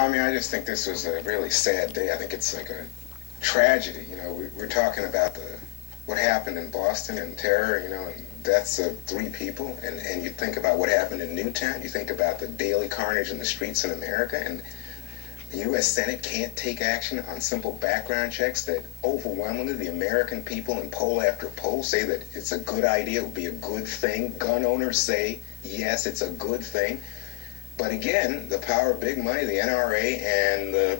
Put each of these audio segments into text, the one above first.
I mean, I just think this was a really sad day. I think it's like a tragedy. You know, we're talking about what happened in Boston and terror, you know, and deaths of 3 people. And you think about what happened in Newtown. You think about the daily carnage in the streets in America. And the U.S. Senate can't take action on simple background checks that overwhelmingly the American people in poll after poll say that it's a good idea, it would be a good thing. Gun owners say, yes, it's a good thing. But again, the power of big money, the NRA and the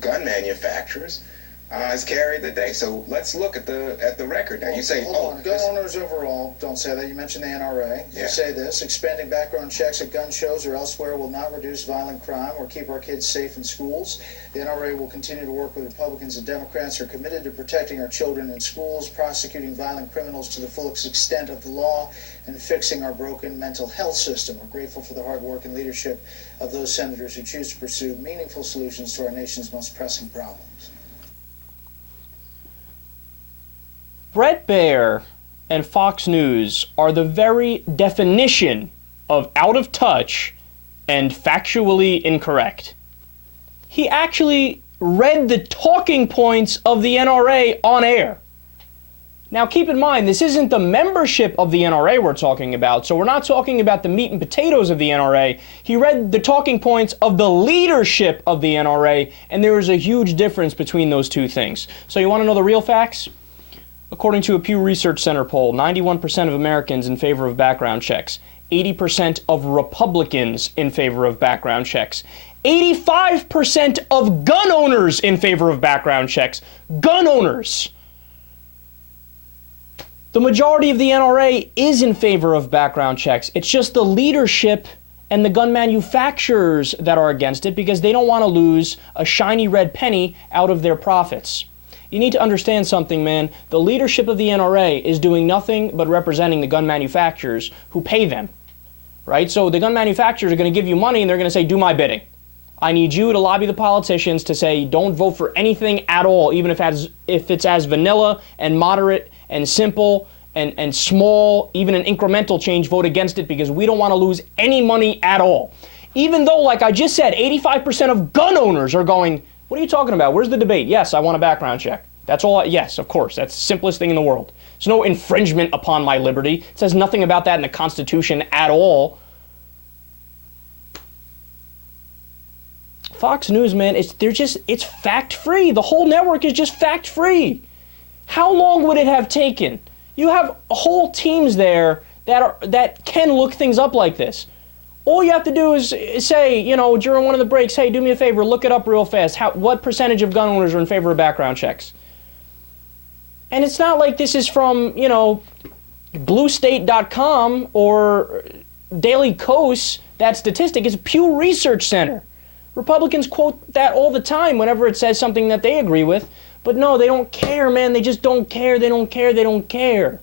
gun manufacturers has carried the day. So let's look at the record now. You say, hold on. Gun owners overall, don't say that. You mentioned the NRA. Yeah. You say this: expanding background checks at gun shows or elsewhere will not reduce violent crime or keep our kids safe in schools. The NRA will continue to work with Republicans and Democrats who are committed to protecting our children in schools, prosecuting violent criminals to the fullest extent of the law, and fixing our broken mental health system. We're grateful for the hard work and leadership of those senators who choose to pursue meaningful solutions to our nation's most pressing problems. Bret Baier and Fox News are the very definition of out of touch and factually incorrect. He actually read the talking points of the NRA on air. Now keep in mind, this isn't the membership of the NRA we're talking about, so we're not talking about the meat and potatoes of the NRA. He read the talking points of the leadership of the NRA, and there is a huge difference between those two things. So you want to know the real facts? According to a Pew Research Center poll, 91% of Americans in favor of background checks, 80% of Republicans in favor of background checks, 85% of gun owners in favor of background checks. Gun owners! The majority of the NRA is in favor of background checks. It's just the leadership and the gun manufacturers that are against it because they don't want to lose a shiny red penny out of their profits. You need to understand something, man. The leadership of the NRA is doing nothing but representing the gun manufacturers who pay them, right? So the gun manufacturers are going to give you money and they're going to say, do my bidding. I need you to lobby the politicians to say, don't vote for anything at all, even if it's as vanilla and moderate and simple and small, even an incremental change, vote against it because we don't want to lose any money at all. Even though, like I just said, 85% of gun owners are going, what are you talking about? Where's the debate? Yes, I want a background check. That's all. Yes, of course. That's the simplest thing in the world. There's no infringement upon my liberty. It says nothing about that in the Constitution at all. Fox News, man, it's fact-free. The whole network is just fact-free. How long would it have taken? You have whole teams there that can look things up like this. All you have to do is say, you know, during one of the breaks, hey, do me a favor, look it up real fast. What percentage of gun owners are in favor of background checks? And it's not like this is from, you know, bluestate.com or Daily Kos, that statistic. It's Pew Research Center. Republicans quote that all the time whenever it says something that they agree with. But no, they don't care, man. They just don't care. They don't care. They don't care.